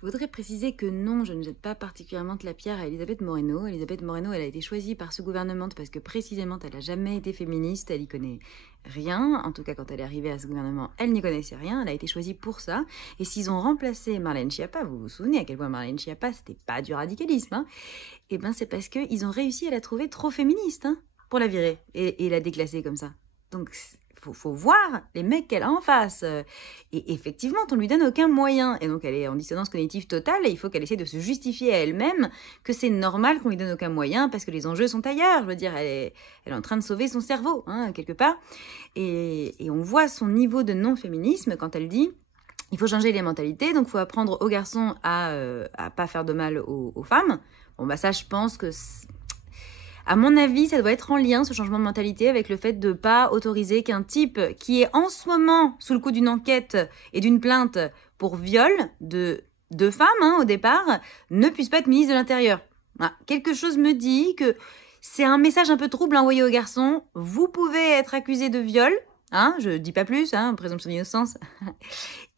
Je voudrais préciser que non, je ne jette pas particulièrement de la pierre à Elisabeth Moreno. Elisabeth Moreno, elle a été choisie par ce gouvernement parce que précisément, elle n'a jamais été féministe, elle y connaît rien. En tout cas, quand elle est arrivée à ce gouvernement, elle n'y connaissait rien. Elle a été choisie pour ça. Et s'ils ont remplacé Marlène Schiappa, vous vous souvenez à quel point Marlène Schiappa, c'était pas du radicalisme, hein, et ben c'est parce qu'ils ont réussi à la trouver trop féministe, hein, pour la virer et la déclasser comme ça. Donc, faut voir les mecs qu'elle a en face. Et effectivement, on lui donne aucun moyen. Et donc, elle est en dissonance cognitive totale et il faut qu'elle essaie de se justifier à elle-même que c'est normal qu'on lui donne aucun moyen parce que les enjeux sont ailleurs. Je veux dire, elle est en train de sauver son cerveau, hein, quelque part. Et on voit son niveau de non-féminisme quand elle dit il faut changer les mentalités, donc il faut apprendre aux garçons à pas faire de mal aux femmes. Bon, bah ça, je pense que... À mon avis, ça doit être en lien, ce changement de mentalité, avec le fait de ne pas autoriser qu'un type qui est en ce moment sous le coup d'une enquête et d'une plainte pour viol de deux femmes, hein, au départ, ne puisse pas être ministre de l'Intérieur. Voilà. Quelque chose me dit que c'est un message un peu trouble envoyé aux garçons. Vous pouvez être accusé de viol, hein, je dis pas plus, hein, présomption d'innocence,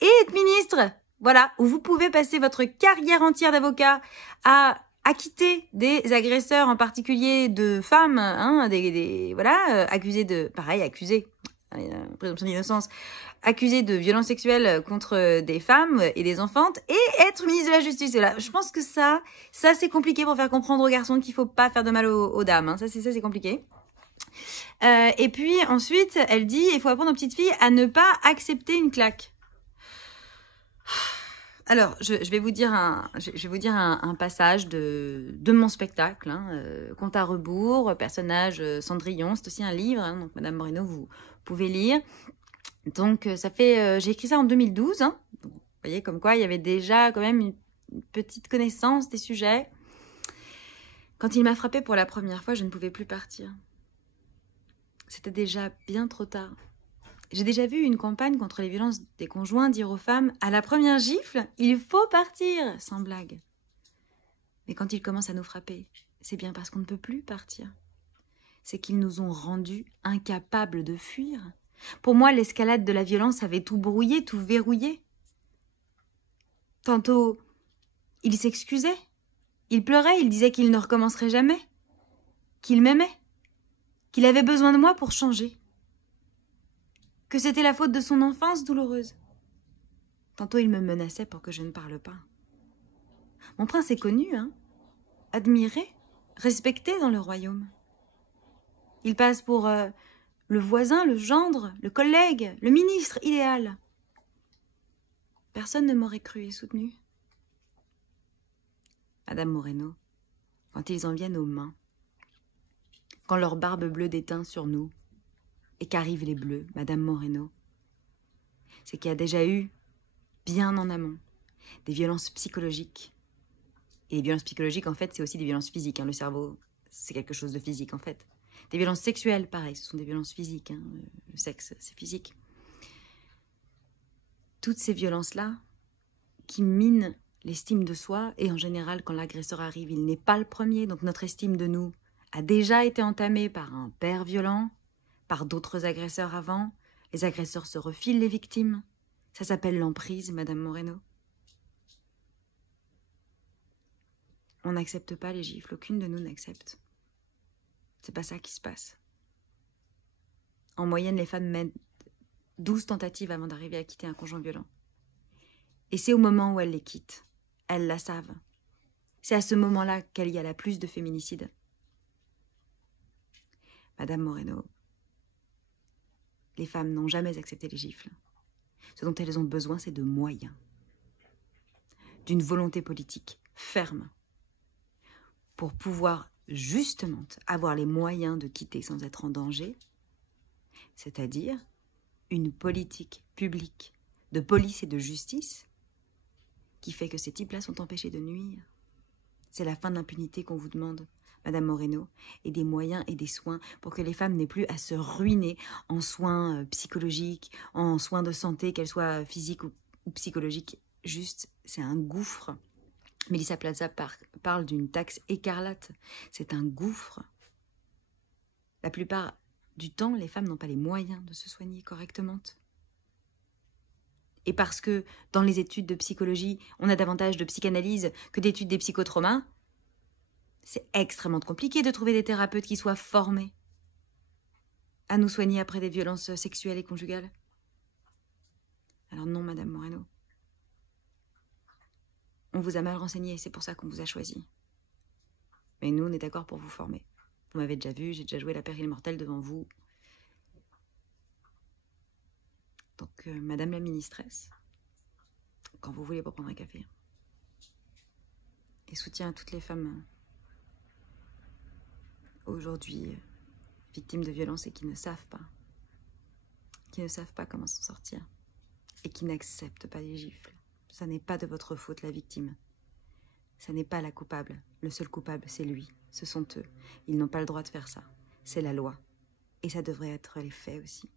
et être ministre, voilà, où vous pouvez passer votre carrière entière d'avocat à acquitter des agresseurs, en particulier de femmes, hein, voilà, accusés de, pareil, présomption d'innocence, accusés de violences sexuelles contre des femmes et des enfantes, et être ministre de la Justice. Et là, je pense que ça c'est compliqué pour faire comprendre aux garçons qu'il faut pas faire de mal aux dames. Hein. Ça c'est compliqué. Et puis ensuite, elle dit, il faut apprendre aux petites filles à ne pas accepter une claque. Alors, je vais vous dire un passage de mon spectacle, hein, Compte à rebours, personnage Cendrillon, c'est aussi un livre, hein, donc Madame Moreno, vous pouvez lire. Donc, j'ai écrit ça en 2012, hein, vous voyez comme quoi il y avait déjà quand même une petite connaissance des sujets. Quand il m'a frappée pour la première fois, je ne pouvais plus partir. C'était déjà bien trop tard. J'ai déjà vu une campagne contre les violences des conjoints dire aux femmes « À la première gifle, il faut partir !» sans blague. Mais quand ils commencent à nous frapper, c'est bien parce qu'on ne peut plus partir. C'est qu'ils nous ont rendus incapables de fuir. Pour moi, l'escalade de la violence avait tout brouillé, tout verrouillé. Tantôt, il s'excusait, il pleurait, il disait qu'il ne recommencerait jamais, qu'il m'aimait, qu'il avait besoin de moi pour changer. Que c'était la faute de son enfance douloureuse. Tantôt il me menaçait pour que je ne parle pas. Mon prince est connu, hein, admiré, respecté dans le royaume. Il passe pour le voisin, le gendre, le collègue, le ministre idéal. Personne ne m'aurait cru et soutenu. Madame Moreno, quand ils en viennent aux mains, quand leur barbe bleue déteint sur nous, et qu'arrivent les bleus, Madame Moreno, c'est qu'il y a déjà eu, bien en amont, des violences psychologiques. Et les violences psychologiques, en fait, c'est aussi des violences physiques. Hein. Le cerveau, c'est quelque chose de physique, en fait. Des violences sexuelles, pareil, ce sont des violences physiques. Hein. Le sexe, c'est physique. Toutes ces violences-là, qui minent l'estime de soi, et en général, quand l'agresseur arrive, il n'est pas le premier, donc notre estime de nous a déjà été entamée par un père violent, par d'autres agresseurs avant. Les agresseurs se refilent les victimes. Ça s'appelle l'emprise, Madame Moreno. On n'accepte pas les gifles, aucune de nous n'accepte. C'est pas ça qui se passe. En moyenne, les femmes mènent 12 tentatives avant d'arriver à quitter un conjoint violent. Et c'est au moment où elles les quittent. Elles la savent. C'est à ce moment-là qu'il y a la plus de féminicides. Madame Moreno, les femmes n'ont jamais accepté les gifles. Ce dont elles ont besoin, c'est de moyens. D'une volonté politique ferme pour pouvoir justement avoir les moyens de quitter sans être en danger, c'est-à-dire une politique publique de police et de justice qui fait que ces types-là sont empêchés de nuire. C'est la fin de l'impunité qu'on vous demande, Madame Moreno, et des moyens et des soins pour que les femmes n'aient plus à se ruiner en soins psychologiques, en soins de santé, qu'elles soient physiques ou psychologiques. Juste, c'est un gouffre. Mélissa Plaza parle d'une taxe écarlate. C'est un gouffre. La plupart du temps, les femmes n'ont pas les moyens de se soigner correctement. Et parce que dans les études de psychologie, on a davantage de psychanalyse que d'études des psychotraumas, c'est extrêmement compliqué de trouver des thérapeutes qui soient formés à nous soigner après des violences sexuelles et conjugales. Alors non, Madame Moreno. On vous a mal renseigné, c'est pour ça qu'on vous a choisi. Mais nous, on est d'accord pour vous former. Vous m'avez déjà vu, j'ai déjà joué la pérille mortelle devant vous. Donc, Madame la ministresse, quand vous voulez pour prendre un café. Et soutien à toutes les femmes aujourd'hui victimes de violences et qui ne savent pas. Qui ne savent pas comment s'en sortir. Et qui n'acceptent pas les gifles. Ça n'est pas de votre faute, la victime. Ça n'est pas la coupable. Le seul coupable, c'est lui. Ce sont eux. Ils n'ont pas le droit de faire ça. C'est la loi. Et ça devrait être les faits aussi.